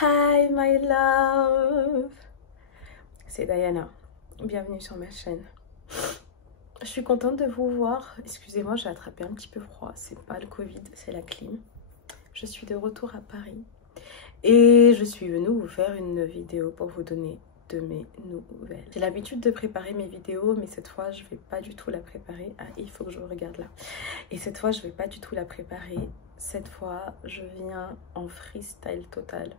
Hi my love, c'est Diana, bienvenue sur ma chaîne. Je suis contente de vous voir. Excusez-moi, j'ai attrapé un petit peu froid, c'est pas le Covid, c'est la clim. Je suis de retour à Paris et je suis venue vous faire une vidéo pour vous donner de mes nouvelles. J'ai l'habitude de préparer mes vidéos, mais cette fois je vais pas du tout la préparer. Ah, il faut que je regarde là. Et cette fois je vais pas du tout la préparer. Cette fois je viens en freestyle total.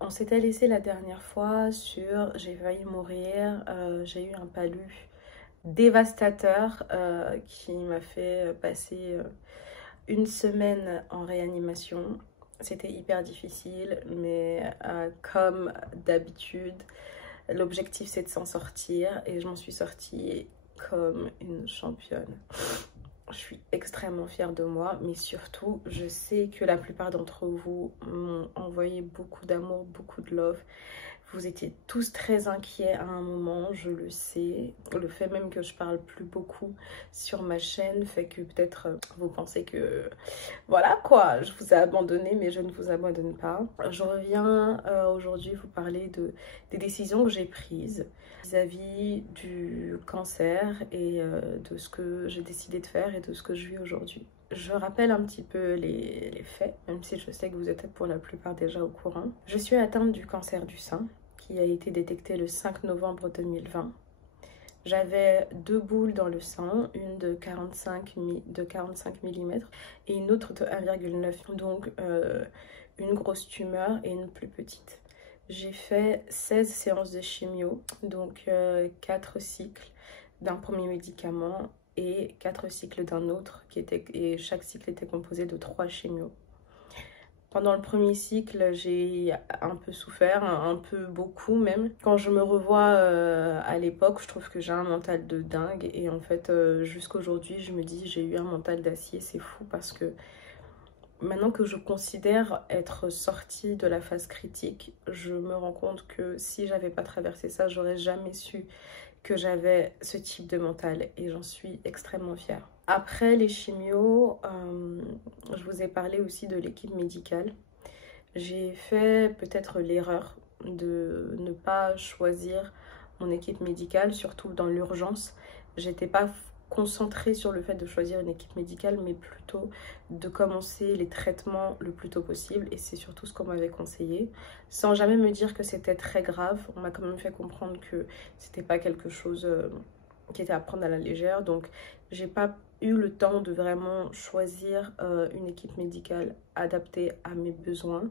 On s'était laissé la dernière fois sur j'ai failli mourir, j'ai eu un palu dévastateur qui m'a fait passer une semaine en réanimation. C'était hyper difficile, mais comme d'habitude, l'objectif c'est de s'en sortir et je m'en suis sortie comme une championne. Je suis extrêmement fière de moi, mais surtout, je sais que la plupart d'entre vous m'ont envoyé beaucoup d'amour, beaucoup de love. Vous étiez tous très inquiets à un moment, je le sais. Le fait même que je parle plus beaucoup sur ma chaîne fait que peut-être vous pensez que voilà quoi, je vous ai abandonné, mais je ne vous abandonne pas. Je reviens aujourd'hui vous parler des décisions que j'ai prises vis-à-vis du cancer et de ce que j'ai décidé de faire et de ce que je vis aujourd'hui. Je rappelle un petit peu les faits, même si je sais que vous êtes pour la plupart déjà au courant. Je suis atteinte du cancer du sein qui a été détecté le 5 novembre 2020. J'avais 2 boules dans le sein, une de 45 mm et une autre de 1,9, donc une grosse tumeur et une plus petite. J'ai fait 16 séances de chimio, donc 4 cycles d'un premier médicament et 4 cycles d'un autre, et chaque cycle était composé de 3 chimios. Pendant le premier cycle, j'ai un peu souffert, un peu beaucoup même. Quand je me revois à l'époque, je trouve que j'ai un mental de dingue. Et en fait, jusqu'aujourd'hui, je me dis j'ai eu un mental d'acier. C'est fou parce que maintenant que je considère être sortie de la phase critique, je me rends compte que si j'avais pas traversé ça, j'aurais jamais su que j'avais ce type de mental et j'en suis extrêmement fière. Après les chimios, je vous ai parlé aussi de l'équipe médicale. J'ai fait peut-être l'erreur de ne pas choisir mon équipe médicale, surtout dans l'urgence. J'étais pas concentrée sur le fait de choisir une équipe médicale, mais plutôt de commencer les traitements le plus tôt possible. Et c'est surtout ce qu'on m'avait conseillé, sans jamais me dire que c'était très grave. On m'a quand même fait comprendre que c'était pas quelque chose qui était à prendre à la légère. Donc j'ai pas eu le temps de vraiment choisir une équipe médicale adaptée à mes besoins.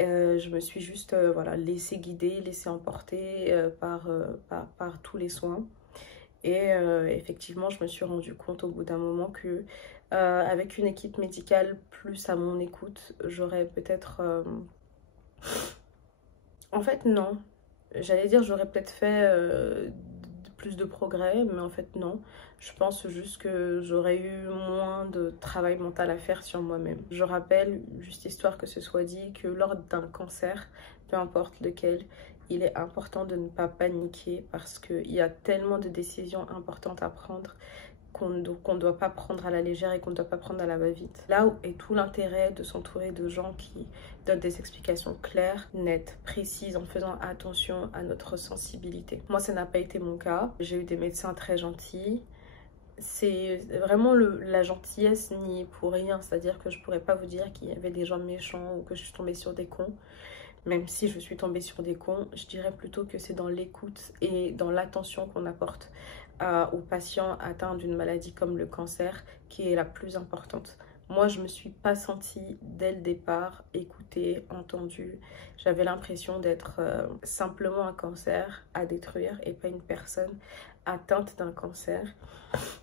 Je me suis juste voilà, laissée guider, laissée emporter par tous les soins. Et effectivement, je me suis rendu compte au bout d'un moment que avec une équipe médicale plus à mon écoute, j'aurais peut-être... En fait, non. J'allais dire j'aurais peut-être fait plus de progrès, mais en fait, non. Je pense juste que j'aurais eu moins de travail mental à faire sur moi-même. Je rappelle, juste histoire que ce soit dit, que lors d'un cancer, peu importe lequel, il est important de ne pas paniquer parce qu'il y a tellement de décisions importantes à prendre qu'on ne doit pas prendre à la légère et qu'on ne doit pas prendre à la va-vite. Là où est tout l'intérêt de s'entourer de gens qui donnent des explications claires, nettes, précises, en faisant attention à notre sensibilité. Moi, ça n'a pas été mon cas. J'ai eu des médecins très gentils. C'est vraiment la gentillesse n'y est pour rien. C'est-à-dire que je pourrais pas vous dire qu'il y avait des gens méchants ou que je suis tombée sur des cons. Même si je suis tombée sur des cons, je dirais plutôt que c'est dans l'écoute et dans l'attention qu'on apporte aux patients atteints d'une maladie comme le cancer qui est la plus importante. Moi, je ne me suis pas sentie dès le départ écoutée, entendue. J'avais l'impression d'être simplement un cancer à détruire et pas une personne atteinte d'un cancer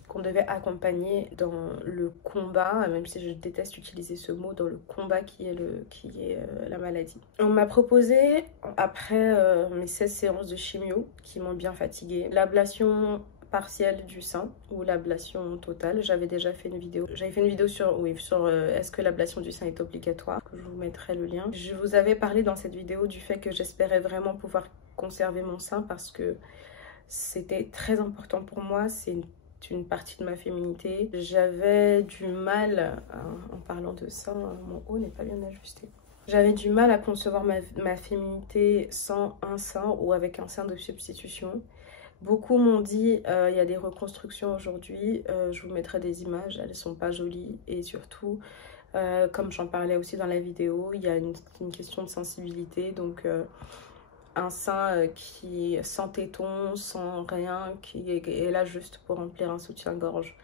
qu'on devait accompagner dans le combat, même si je déteste utiliser ce mot, dans le combat qui est la maladie. On m'a proposé, après mes 16 séances de chimio qui m'ont bien fatiguée, l'ablation partielle du sein ou l'ablation totale. J'avais déjà fait une vidéo. J'avais fait une vidéo sur, oui, sur est-ce que l'ablation du sein est obligatoire. Je vous mettrai le lien. Je vous avais parlé dans cette vidéo du fait que j'espérais vraiment pouvoir conserver mon sein parce que c'était très important pour moi. C'est une partie de ma féminité. J'avais du mal, en parlant de sein, mon haut n'est pas bien ajusté. J'avais du mal à concevoir ma féminité sans un sein ou avec un sein de substitution. Beaucoup m'ont dit il y a des reconstructions aujourd'hui, je vous mettrai des images, elles sont pas jolies et surtout, comme j'en parlais aussi dans la vidéo, il y a une question de sensibilité, donc un sein qui sans téton, sans rien, qui est là juste pour remplir un soutien-gorge,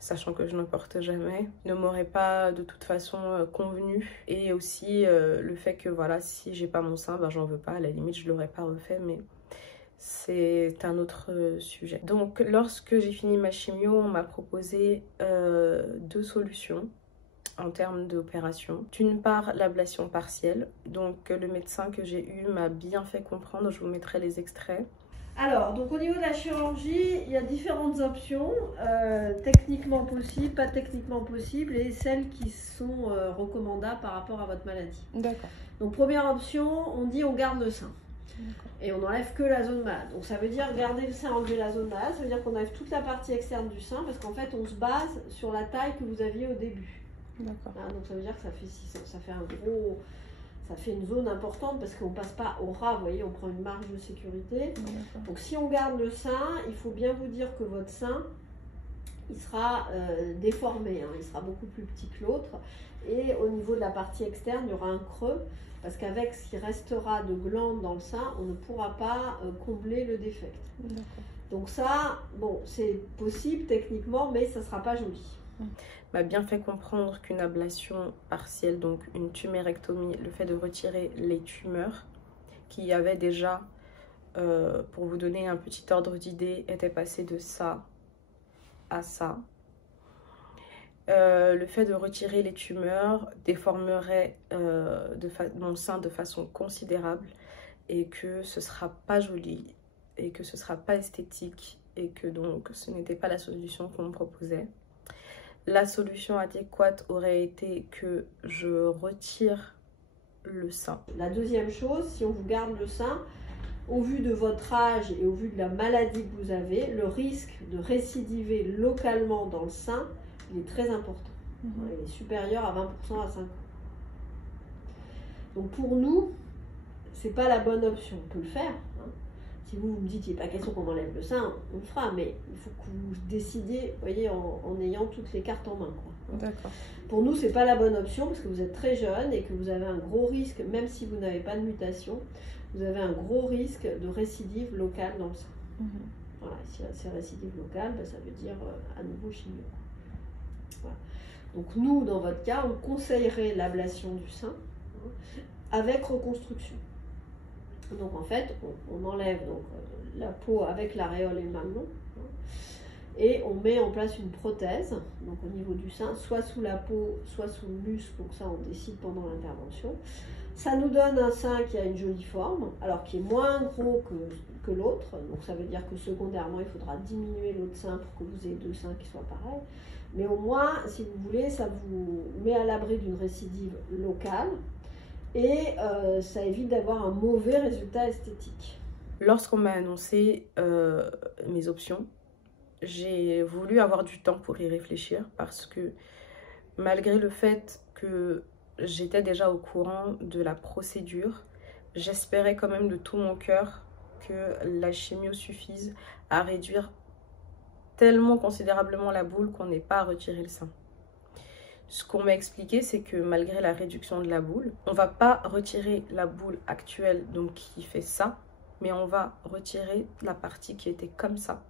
sachant que je ne porte jamais, ne m'aurait pas de toute façon convenu. Et aussi le fait que voilà, si j'ai pas mon sein, ben, j'en veux pas, à la limite je l'aurais pas refait, mais c'est un autre sujet. Donc lorsque j'ai fini ma chimio, on m'a proposé 2 solutions en termes d'opération. D'une part, l'ablation partielle. Donc le médecin que j'ai eu m'a bien fait comprendre, je vous mettrai les extraits. Alors, donc au niveau de la chirurgie, il y a différentes options, techniquement possibles, pas techniquement possibles, et celles qui sont recommandables par rapport à votre maladie. D'accord. Donc première option, on dit on garde le sein. Et on n'enlève que la zone malade. Donc ça veut dire garder le sein, enlever la zone malade, ça veut dire qu'on enlève toute la partie externe du sein, parce qu'en fait on se base sur la taille que vous aviez au début. D'accord. Donc ça veut dire que ça fait une zone importante parce qu'on passe pas au ras, vous voyez, on prend une marge de sécurité. Donc si on garde le sein, il faut bien vous dire que votre sein, il sera déformé, hein, il sera beaucoup plus petit que l'autre. Et au niveau de la partie externe, il y aura un creux, parce qu'avec ce qui restera de glandes dans le sein, on ne pourra pas combler le défect. Donc ça, bon, c'est possible techniquement, mais ça ne sera pas joli. M'a bien fait comprendre qu'une ablation partielle, donc une tumérectomie, le fait de retirer les tumeurs qui avaient déjà, pour vous donner un petit ordre d'idée, étaient passées de ça à ça. Le fait de retirer les tumeurs déformerait mon sein de façon considérable et que ce sera pas joli et que ce sera pas esthétique et que donc ce n'était pas la solution qu'on me proposait. La solution adéquate aurait été que je retire le sein. La deuxième chose, si on vous garde le sein, au vu de votre âge et au vu de la maladie que vous avez, le risque de récidiver localement dans le sein, il est très important. Il est supérieur à 20% à 5 ans. Donc pour nous, c'est pas la bonne option. On peut le faire. Hein. Si vous me dites qu'il n'est pas question qu'on enlève le sein, on le fera. Mais il faut que vous décidiez, vous voyez, en ayant toutes les cartes en main. D'accord. Pour nous, c'est pas la bonne option parce que vous êtes très jeune et que vous avez un gros risque, même si vous n'avez pas de mutation, vous avez un gros risque de récidive locale dans le sein. Voilà, si c'est récidive locale, ben, ça veut dire à nouveau chimio. Voilà. Donc nous, dans votre cas, on conseillerait l'ablation du sein avec reconstruction. Donc en fait, on enlève donc, la peau avec l'aréole et le mamelon et on met en place une prothèse, donc au niveau du sein, soit sous la peau, soit sous le muscle, donc ça on décide pendant l'intervention. Ça nous donne un sein qui a une jolie forme, alors qui est moins gros que l'autre, donc ça veut dire que secondairement il faudra diminuer l'autre sein pour que vous ayez 2 seins qui soient pareils. Mais au moins, si vous voulez, ça vous met à l'abri d'une récidive locale et ça évite d'avoir un mauvais résultat esthétique. Lorsqu'on m'a annoncé mes options, j'ai voulu avoir du temps pour y réfléchir parce que malgré le fait que j'étais déjà au courant de la procédure, j'espérais quand même de tout mon cœur que la chimio suffise à réduire tellement considérablement la boule qu'on n'ait pas à retirer le sein. Ce qu'on m'a expliqué, c'est que malgré la réduction de la boule, on ne va pas retirer la boule actuelle, donc qui fait ça, mais on va retirer la partie qui était comme ça,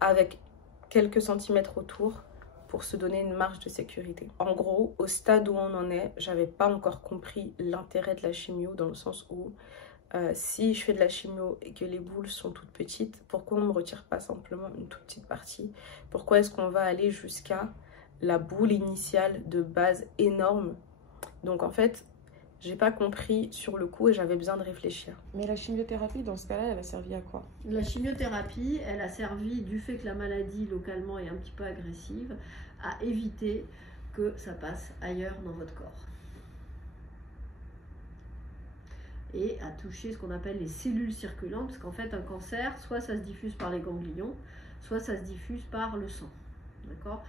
avec quelques centimètres autour, pour se donner une marge de sécurité. En gros, au stade où on en est, j'avais pas encore compris l'intérêt de la chimio, dans le sens où si je fais de la chimio et que les boules sont toutes petites, pourquoi on ne me retire pas simplement une toute petite partie? Pourquoi est-ce qu'on va aller jusqu'à la boule initiale de base énorme? Donc en fait, J'ai pas compris sur le coup et j'avais besoin de réfléchir. Mais la chimiothérapie, dans ce cas-là, elle a servi à quoi? La chimiothérapie, elle a servi, du fait que la maladie localement est un petit peu agressive, à éviter que ça passe ailleurs dans votre corps. Et à toucher ce qu'on appelle les cellules circulantes, parce qu'en fait, un cancer, soit ça se diffuse par les ganglions, soit ça se diffuse par le sang. D'accord ?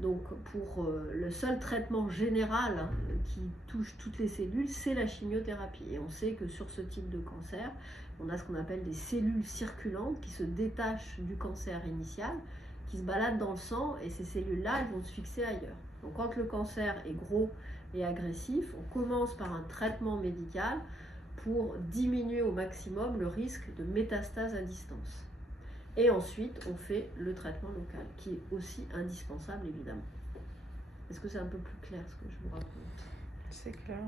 Donc, pour le seul traitement général qui touche toutes les cellules, c'est la chimiothérapie. Et on sait que sur ce type de cancer, on a ce qu'on appelle des cellules circulantes qui se détachent du cancer initial, qui se baladent dans le sang, et ces cellules-là, elles vont se fixer ailleurs. Donc, quand le cancer est gros et agressif, on commence par un traitement médical pour diminuer au maximum le risque de métastase à distance. Et ensuite, on fait le traitement local, qui est aussi indispensable, évidemment. Est-ce que c'est un peu plus clair ce que je vous raconte? C'est clair.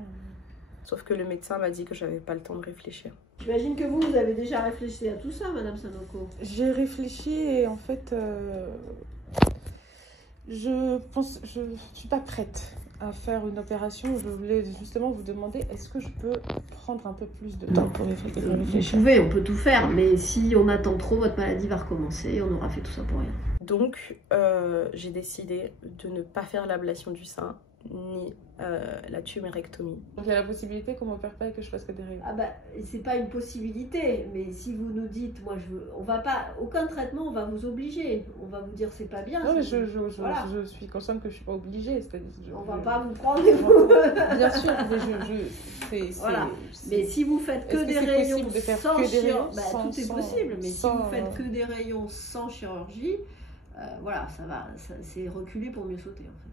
Sauf que le médecin m'a dit que j'avais pas le temps de réfléchir. J'imagine que vous avez déjà réfléchi à tout ça, Madame Sanoko. J'ai réfléchi et en fait, je suis pas prête à faire une opération. Je voulais justement vous demander, est-ce que je peux prendre un peu plus de temps pour réfléchir? On peut tout faire, mais si on attend trop, votre maladie va recommencer et on aura fait tout ça pour rien. Donc, j'ai décidé de ne pas faire l'ablation du sein, ni la tumérectomie. Donc il y a la possibilité qu'on m'opère pas et que je fasse que des rayons. Ah bah, c'est pas une possibilité, mais si vous nous dites, moi je veux, on va pas, aucun traitement, on va vous obliger, on va vous dire c'est pas bien. Non, mais voilà. je suis consciente que je suis pas obligée, c'est-à-dire. On va pas vous prendre les mots. Bien sûr, mais voilà. Mais si vous faites que des rayons sans chirurgie, tout est possible. Mais si vous faites que des rayons sans chirurgie, voilà, c'est reculer pour mieux sauter en fait.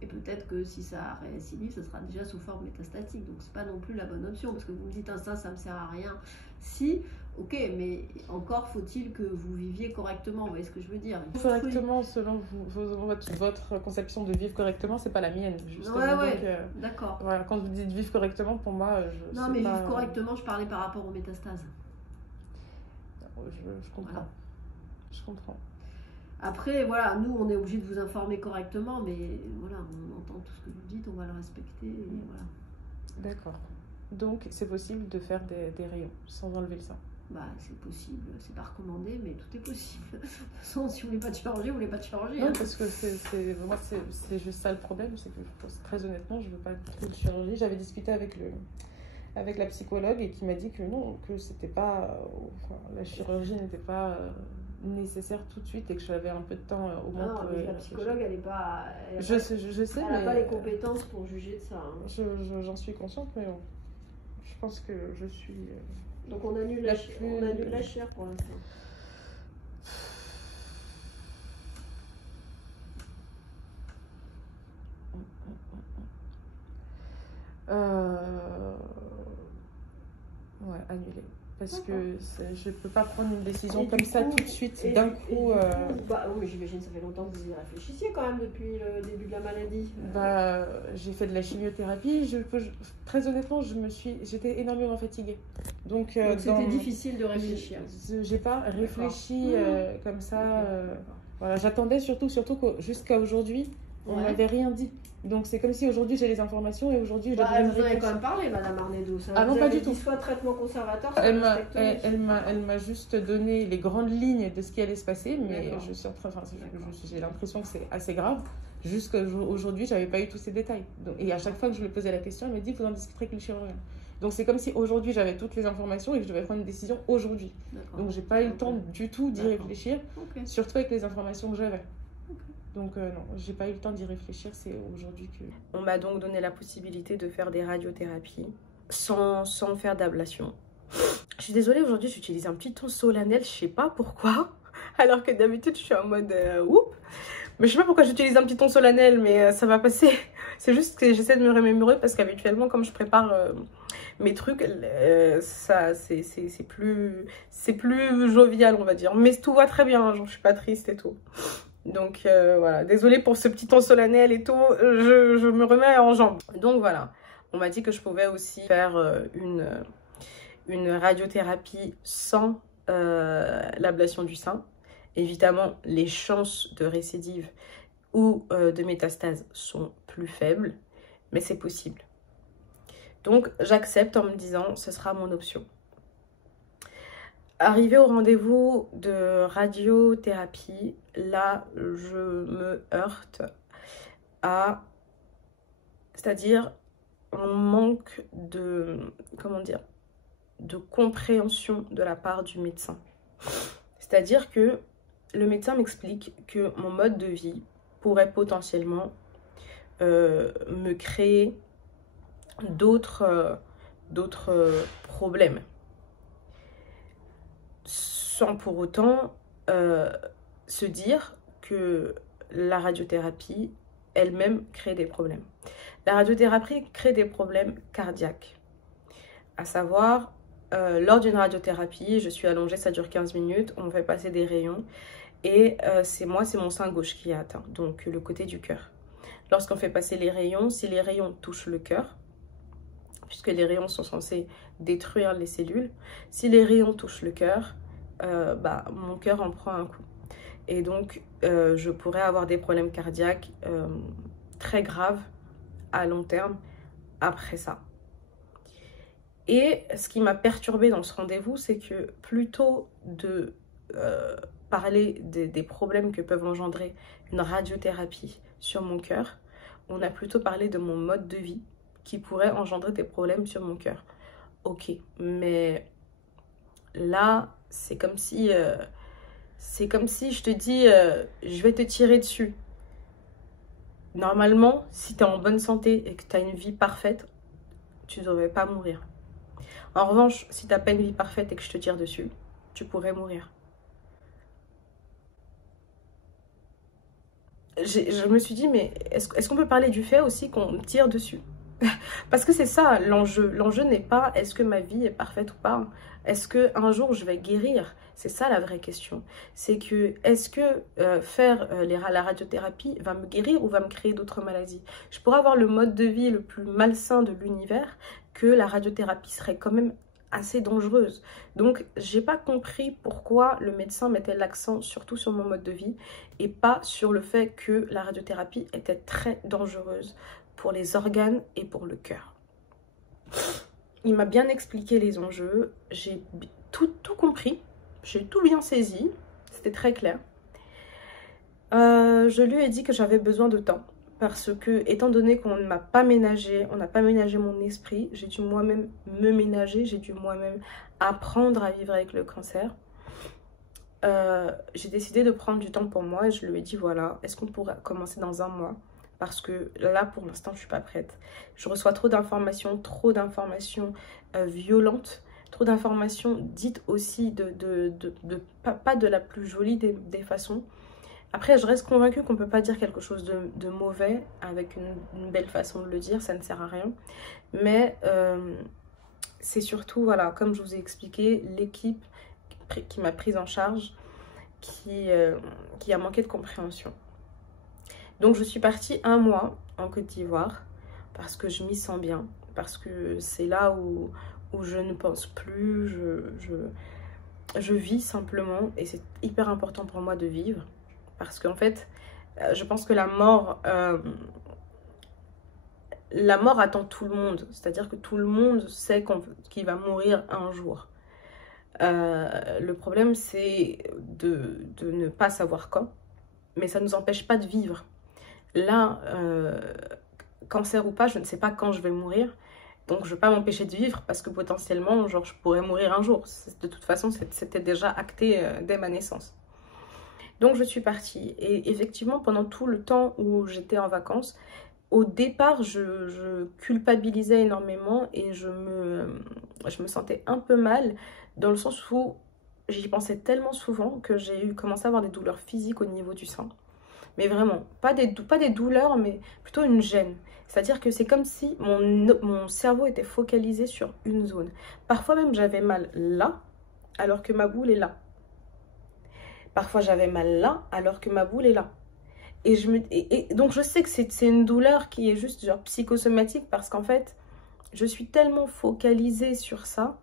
Et peut-être que si ça récidive, ça sera déjà sous forme métastatique. Donc c'est pas non plus la bonne option, parce que vous me dites ça me sert à rien. Si, ok, mais encore faut-il que vous viviez correctement, vous voyez ce que je veux dire. Correctement, selon votre conception de vivre correctement, c'est pas la mienne, justement. Ouais, d'accord. Voilà, quand vous dites vivre correctement, pour moi, non, mais vivre correctement, je parlais par rapport aux métastases. Je comprends. Voilà. Je comprends. Après, voilà, nous, on est obligé de vous informer correctement, mais voilà, on entend tout ce que vous dites, on va le respecter, et voilà. D'accord. Donc, c'est possible de faire des rayons sans enlever le sein? Bah, c'est possible, c'est pas recommandé, mais tout est possible. De toute façon, si vous voulez pas de chirurgie, vous voulez pas de chirurgie. Non, parce que moi, c'est juste ça le problème, c'est que très honnêtement, je veux pas de chirurgie. J'avais discuté avec la psychologue et qui m'a dit que non, que c'était pas, la chirurgie n'était pas nécessaire tout de suite et que j'avais un peu de temps au moins pour la psychologue elle est pas je sais elle n'a pas les compétences pour juger de ça hein. J'en suis consciente, mais je pense que je suis donc on annule la chair pour l'instant. Ouais, annuler. Parce que je ne peux pas prendre une décision comme ça tout de suite, d'un coup. Mais j'imagine que ça fait longtemps que vous y réfléchissiez quand même depuis le début de la maladie. J'ai fait de la chimiothérapie. Très honnêtement, j'étais énormément fatiguée. Donc c'était difficile de réfléchir. J'ai pas réfléchi comme ça. Voilà, j'attendais surtout que jusqu'à aujourd'hui, on m'avait rien dit. Donc c'est comme si aujourd'hui j'ai les informations et aujourd'hui je dois vous en avez quand même parlé, Madame Arnedo. Ah non, pas du tout. Soit traitement conservateur, soit elle m'a juste donné les grandes lignes de ce qui allait se passer, mais je suis j'ai l'impression que c'est assez grave. Jusqu'à aujourd'hui, j'avais pas eu tous ces détails. Donc, et à chaque fois que je lui posais la question, elle me dit vous en discuterez avec le chirurgien. Donc c'est comme si aujourd'hui j'avais toutes les informations et que je devais prendre une décision aujourd'hui. Donc j'ai pas eu le temps du tout d'y réfléchir, surtout avec les informations que j'avais. Donc non, j'ai pas eu le temps d'y réfléchir, c'est aujourd'hui que... On m'a donc donné la possibilité de faire des radiothérapies sans faire d'ablation. Je suis désolée, aujourd'hui j'utilise un petit ton solennel, je sais pas pourquoi. Alors que d'habitude je suis en mode oup. Mais je sais pas pourquoi j'utilise un petit ton solennel, mais ça va passer. C'est juste que j'essaie de me remémorer parce qu'habituellement comme je prépare mes trucs, c'est plus jovial on va dire. Mais tout va très bien, genre, je suis pas triste et tout. Donc voilà, désolée pour ce petit ton solennel et tout, je me remets en jambe. Donc voilà, on m'a dit que je pouvais aussi faire une radiothérapie sans l'ablation du sein. Évidemment, les chances de récidive ou de métastase sont plus faibles, mais c'est possible. Donc j'accepte en me disant ce sera mon option. Arrivé au rendez-vous de radiothérapie, là je me heurte à, c'est-à-dire un manque de, comment dire, de compréhension de la part du médecin. C'est-à-dire que le médecin m'explique que mon mode de vie pourrait potentiellement me créer d'autres problèmes. Sans pour autant se dire que la radiothérapie elle-même crée des problèmes. La radiothérapie crée des problèmes cardiaques. À savoir, lors d'une radiothérapie, je suis allongée, ça dure 15 minutes, on fait passer des rayons et c'est mon sein gauche qui est atteint, donc le côté du cœur. Lorsqu'on fait passer les rayons, si les rayons touchent le cœur, puisque les rayons sont censés détruire les cellules, si les rayons touchent le cœur, mon cœur en prend un coup. Et donc, je pourrais avoir des problèmes cardiaques très graves à long terme après ça. Et ce qui m'a perturbée dans ce rendez-vous, c'est que plutôt de parler des problèmes que peuvent engendrer une radiothérapie sur mon cœur, on a plutôt parlé de mon mode de vie qui pourrait engendrer des problèmes sur mon cœur. Ok, mais là, c'est comme si je te dis, je vais te tirer dessus. Normalement, si tu es en bonne santé et que tu as une vie parfaite, tu ne devrais pas mourir. En revanche, si tu n'as pas une vie parfaite et que je te tire dessus, tu pourrais mourir. Je me suis dit, mais est-ce qu'on peut parler du fait aussi qu'on me tire dessus? Parce que c'est ça l'enjeu. L'enjeu n'est pas est-ce que ma vie est parfaite ou pas. Est-ce qu'un jour je vais guérir? C'est ça la vraie question. C'est que est-ce que faire la radiothérapie va me guérir ou va me créer d'autres maladies? Je pourrais avoir le mode de vie le plus malsain de l'univers, que la radiothérapie serait quand même assez dangereuse. Donc j'ai pas compris pourquoi le médecin mettait l'accent surtout sur mon mode de vie et pas sur le fait que la radiothérapie était très dangereuse pour les organes et pour le cœur. Il m'a bien expliqué les enjeux, j'ai tout compris, j'ai tout bien saisi, c'était très clair. Je lui ai dit que j'avais besoin de temps parce que, étant donné qu'on ne m'a pas ménagé, on n'a pas ménagé mon esprit, j'ai dû moi-même me ménager, j'ai dû moi-même apprendre à vivre avec le cancer. J'ai décidé de prendre du temps pour moi et je lui ai dit voilà, est-ce qu'on pourrait commencer dans 1 mois? Parce que là, pour l'instant, je ne suis pas prête. Je reçois trop d'informations violentes, trop d'informations dites aussi pas de la plus jolie des façons. Après, je reste convaincue qu'on ne peut pas dire quelque chose de mauvais avec une belle façon de le dire, ça ne sert à rien. Mais c'est surtout, voilà, comme je vous ai expliqué, l'équipe qui m'a prise en charge qui a manqué de compréhension. Donc je suis partie 1 mois en Côte d'Ivoire parce que je m'y sens bien, parce que c'est là où je ne pense plus, je vis simplement et c'est hyper important pour moi de vivre parce qu'en fait je pense que la mort attend tout le monde, c'est-à-dire que tout le monde sait qu'il va mourir un jour. Le problème c'est de ne pas savoir quand, mais ça ne nous empêche pas de vivre. Là, cancer ou pas, je ne sais pas quand je vais mourir. Donc, je ne vais pas m'empêcher de vivre parce que potentiellement, genre, je pourrais mourir un jour. De toute façon, c'était déjà acté dès ma naissance. Donc, je suis partie. Et effectivement, pendant tout le temps où j'étais en vacances, au départ, je culpabilisais énormément et je me sentais un peu mal dans le sens où j'y pensais tellement souvent que j'ai commencé à avoir des douleurs physiques au niveau du sein. Mais vraiment, pas des douleurs, mais plutôt une gêne. C'est-à-dire que c'est comme si mon cerveau était focalisé sur une zone. Parfois même, j'avais mal là, alors que ma boule est là. Parfois, j'avais mal là, alors que ma boule est là. Et donc, je sais que c'est une douleur qui est juste genre psychosomatique parce qu'en fait, je suis tellement focalisée sur ça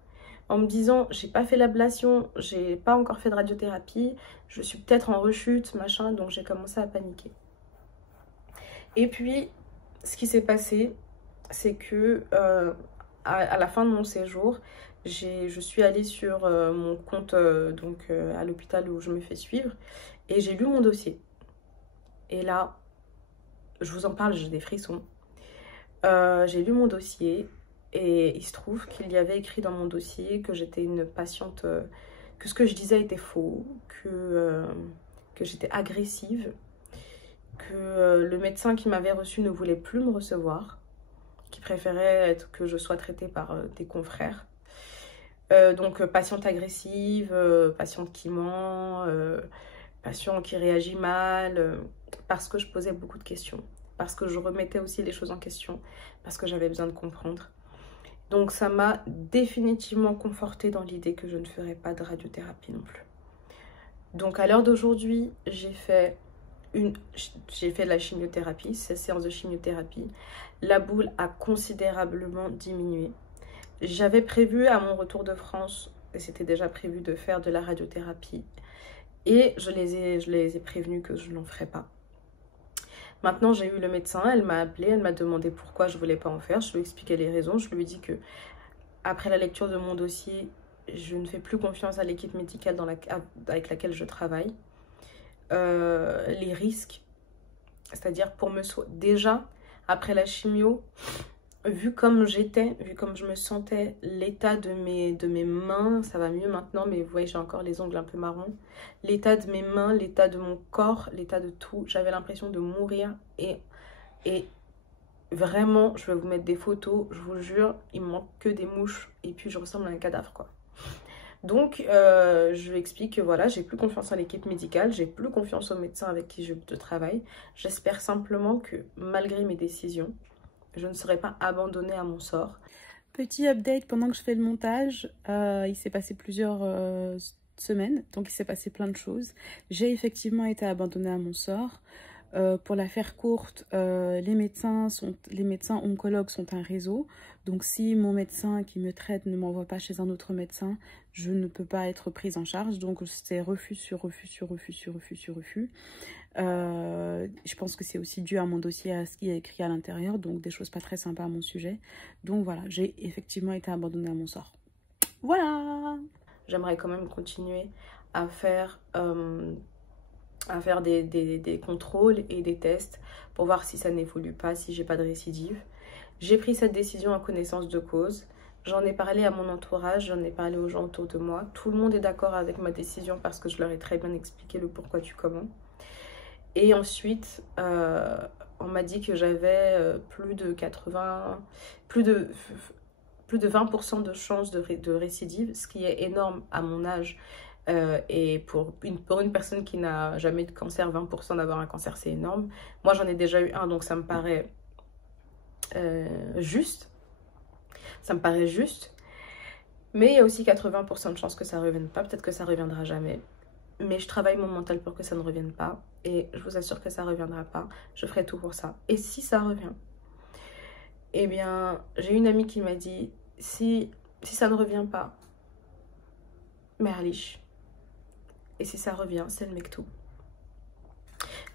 en me disant j'ai pas fait l'ablation, j'ai pas encore fait de radiothérapie, je suis peut-être en rechute, machin, donc j'ai commencé à paniquer. Et puis, ce qui s'est passé, c'est que à la fin de mon séjour, je suis allée sur mon compte à l'hôpital où je me fais suivre et j'ai lu mon dossier. Et là, je vous en parle, j'ai des frissons. J'ai lu mon dossier et il se trouve qu'il y avait écrit dans mon dossier que j'étais une patiente, que ce que je disais était faux, que j'étais agressive, que le médecin qui m'avait reçue ne voulait plus me recevoir, qui préférait que je sois traitée par des confrères. Donc patiente agressive, patiente qui ment, patient qui réagit mal, parce que je posais beaucoup de questions, parce que je remettais aussi les choses en question, parce que j'avais besoin de comprendre. Donc ça m'a définitivement confortée dans l'idée que je ne ferais pas de radiothérapie non plus. Donc à l'heure d'aujourd'hui, j'ai fait de la chimiothérapie, 16 séances de chimiothérapie. La boule a considérablement diminué. J'avais prévu à mon retour de France, et c'était déjà prévu de faire de la radiothérapie, et je les ai prévenus que je n'en ferais pas. Maintenant, j'ai eu le médecin, elle m'a appelée, elle m'a demandé pourquoi je ne voulais pas en faire. Je lui ai expliqué les raisons. Je lui ai dit que après la lecture de mon dossier, je ne fais plus confiance à l'équipe médicale avec laquelle je travaille. Les risques, c'est-à-dire déjà, après la chimio, vu comme j'étais, vu comme je me sentais, l'état de mes mains, ça va mieux maintenant, mais vous voyez, j'ai encore les ongles un peu marrons. L'état de mes mains, l'état de mon corps, l'état de tout, j'avais l'impression de mourir. Et vraiment, je vais vous mettre des photos, je vous jure, il me manque que des mouches et puis je ressemble à un cadavre, quoi. Donc, je lui explique que voilà, j'ai plus confiance en l'équipe médicale, j'ai plus confiance aux médecins avec qui je travaille. J'espère simplement que malgré mes décisions, je ne serai pas abandonnée à mon sort. Petit update, pendant que je fais le montage, il s'est passé plusieurs semaines, donc il s'est passé plein de choses. J'ai effectivement été abandonnée à mon sort. Pour la faire courte, les médecins oncologues sont un réseau. Donc si mon médecin qui me traite ne m'envoie pas chez un autre médecin, je ne peux pas être prise en charge. Donc c'est refus sur refus sur refus sur refus sur refus. Je pense que c'est aussi dû à mon dossier, à ce qui est écrit à l'intérieur, donc des choses pas très sympas à mon sujet. Donc voilà, j'ai effectivement été abandonnée à mon sort. Voilà. J'aimerais quand même continuer à faire des contrôles et des tests pour voir si ça n'évolue pas, si j'ai pas de récidive. J'ai pris cette décision en connaissance de cause. J'en ai parlé à mon entourage, j'en ai parlé aux gens autour de moi. Tout le monde est d'accord avec ma décision parce que je leur ai très bien expliqué le pourquoi du comment. Et ensuite, on m'a dit que j'avais plus de 20% de chances de récidive, ce qui est énorme à mon âge. Et pour une personne qui n'a jamais eu de cancer, 20% d'avoir un cancer, c'est énorme. Moi, j'en ai déjà eu un, donc ça me paraît juste. Ça me paraît juste. Mais il y a aussi 80% de chances que ça ne revienne pas. Peut-être que ça ne reviendra jamais. Mais je travaille mon mental pour que ça ne revienne pas. Et je vous assure que ça ne reviendra pas. Je ferai tout pour ça. Et si ça revient, eh bien, j'ai une amie qui m'a dit, si ça ne revient pas, Merlich. Et si ça revient, c'est le mektoub.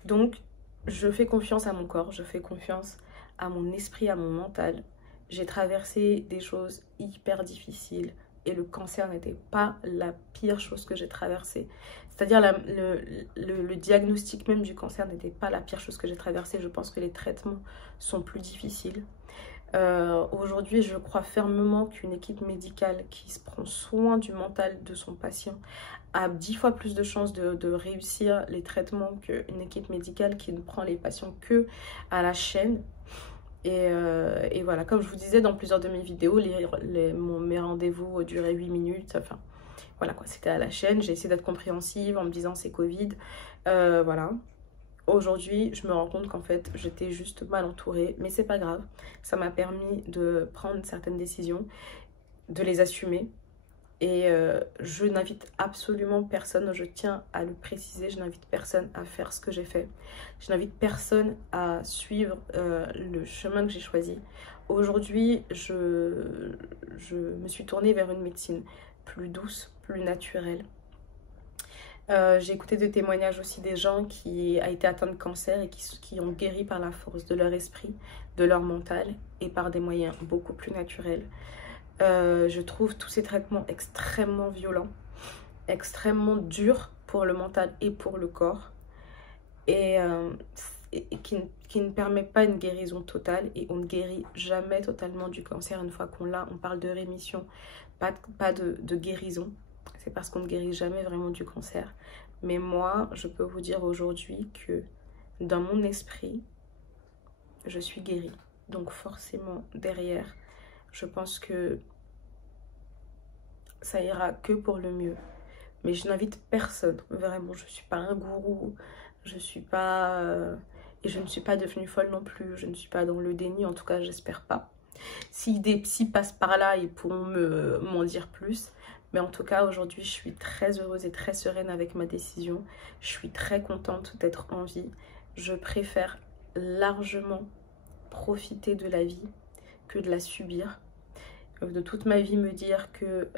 Donc, je fais confiance à mon corps, je fais confiance à mon esprit, à mon mental. J'ai traversé des choses hyper difficiles et le cancer n'était pas la pire chose que j'ai traversée. C'est-à-dire le diagnostic même du cancer n'était pas la pire chose que j'ai traversée. Je pense que les traitements sont plus difficiles. Aujourd'hui, je crois fermement qu'une équipe médicale qui se prend soin du mental de son patient a 10 fois plus de chances de réussir les traitements qu'une équipe médicale qui ne prend les patients que à la chaîne. Et voilà, comme je vous disais dans plusieurs de mes vidéos, mes rendez-vous duraient 8 minutes. Enfin, voilà quoi, c'était à la chaîne. J'ai essayé d'être compréhensive en me disant c'est Covid. Voilà. Aujourd'hui, je me rends compte qu'en fait, j'étais juste mal entourée. Mais c'est pas grave. Ça m'a permis de prendre certaines décisions, de les assumer. Et je n'invite absolument personne, je tiens à le préciser, je n'invite personne à faire ce que j'ai fait. Je n'invite personne à suivre le chemin que j'ai choisi. Aujourd'hui, je me suis tournée vers une médecine plus douce, plus naturelle. J'ai écouté des témoignages aussi des gens qui ont été atteints de cancer et qui ont guéri par la force de leur esprit, de leur mental et par des moyens beaucoup plus naturels. Je trouve tous ces traitements extrêmement violents, extrêmement durs pour le mental et pour le corps et qui ne permet pas une guérison totale et on ne guérit jamais totalement du cancer une fois qu'on l'a. On parle de rémission, pas de guérison. C'est parce qu'on ne guérit jamais vraiment du cancer. Mais moi, je peux vous dire aujourd'hui que dans mon esprit, je suis guérie. Donc forcément, derrière, je pense que ça ira que pour le mieux. Mais je n'invite personne, vraiment. Je ne suis pas un gourou, je suis pas... et je ne suis pas devenue folle non plus. Je ne suis pas dans le déni, en tout cas, j'espère pas. Si des psys passent par là, ils pourront m'en dire plus. Mais en tout cas, aujourd'hui, je suis très heureuse et très sereine avec ma décision. Je suis très contente d'être en vie. Je préfère largement profiter de la vie que de la subir. De toute ma vie, me dire que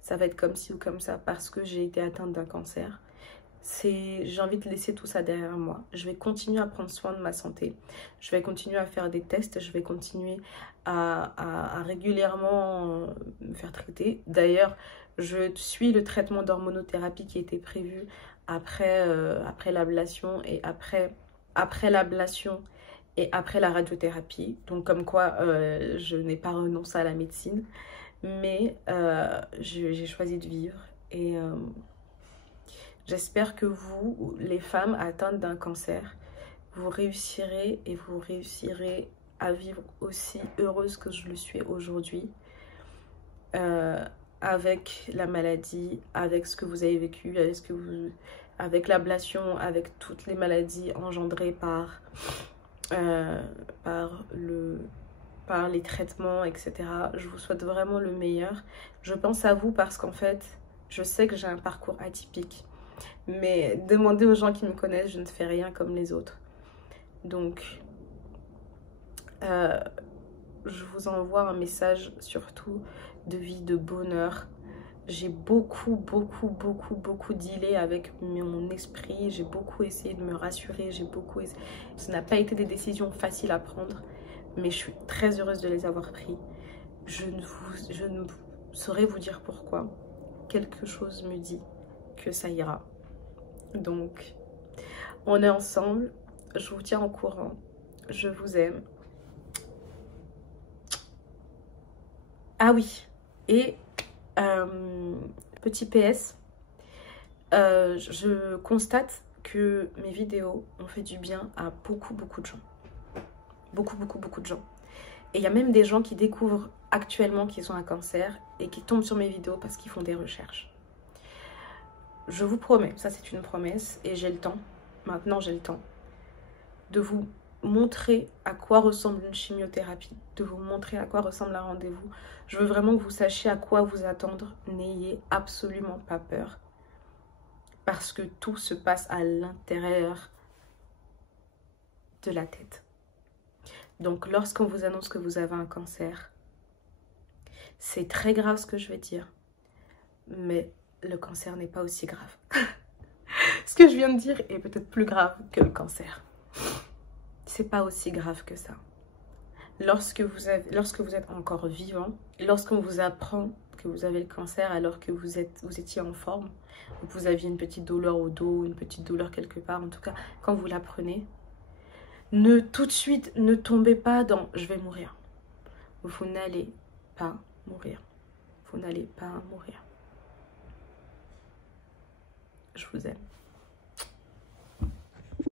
ça va être comme ci ou comme ça parce que j'ai été atteinte d'un cancer. J'ai envie de laisser tout ça derrière moi. Je vais continuer à prendre soin de ma santé. Je vais continuer à faire des tests. Je vais continuer à régulièrement me faire traiter. D'ailleurs, je suis le traitement d'hormonothérapie qui était prévu après l'ablation et après l'ablation et après la radiothérapie. Donc comme quoi, je n'ai pas renoncé à la médecine. Mais j'ai choisi de vivre et... j'espère que vous, les femmes atteintes d'un cancer, vous réussirez et vous réussirez à vivre aussi heureuse que je le suis aujourd'hui avec la maladie, avec ce que vous avez vécu, avec l'ablation, avec toutes les maladies engendrées par les traitements, etc. Je vous souhaite vraiment le meilleur. Je pense à vous parce qu'en fait, je sais que j'ai un parcours atypique. Mais demandez aux gens qui me connaissent, je ne fais rien comme les autres. Donc, je vous envoie un message surtout de vie, de bonheur. J'ai beaucoup dealé avec mon esprit. J'ai beaucoup essayé de me rassurer. Ce n'a pas été des décisions faciles à prendre, mais je suis très heureuse de les avoir prises. Je ne saurais vous dire pourquoi. Quelque chose me dit que ça ira. Donc, on est ensemble. Je vous tiens au courant. Je vous aime. Ah oui, et petit PS, je constate que mes vidéos ont fait du bien à beaucoup de gens. Beaucoup de gens. Et il y a même des gens qui découvrent actuellement qu'ils ont un cancer et qui tombent sur mes vidéos parce qu'ils font des recherches. Je vous promets, ça c'est une promesse et j'ai le temps, maintenant j'ai le temps, de vous montrer à quoi ressemble une chimiothérapie, de vous montrer à quoi ressemble un rendez-vous. Je veux vraiment que vous sachiez à quoi vous attendre. N'ayez absolument pas peur parce que tout se passe à l'intérieur de la tête. Donc lorsqu'on vous annonce que vous avez un cancer, c'est très grave ce que je vais dire, mais le cancer n'est pas aussi grave. Ce que je viens de dire est peut-être plus grave que le cancer. C'est pas aussi grave que ça. Lorsque vous êtes encore vivant, lorsqu'on vous apprend que vous avez le cancer alors que vous étiez en forme, vous aviez une petite douleur au dos, une petite douleur quelque part, en tout cas, quand vous l'apprenez, tout de suite, ne tombez pas dans « je vais mourir ». Vous n'allez pas mourir. Vous n'allez pas mourir. Je vous aime.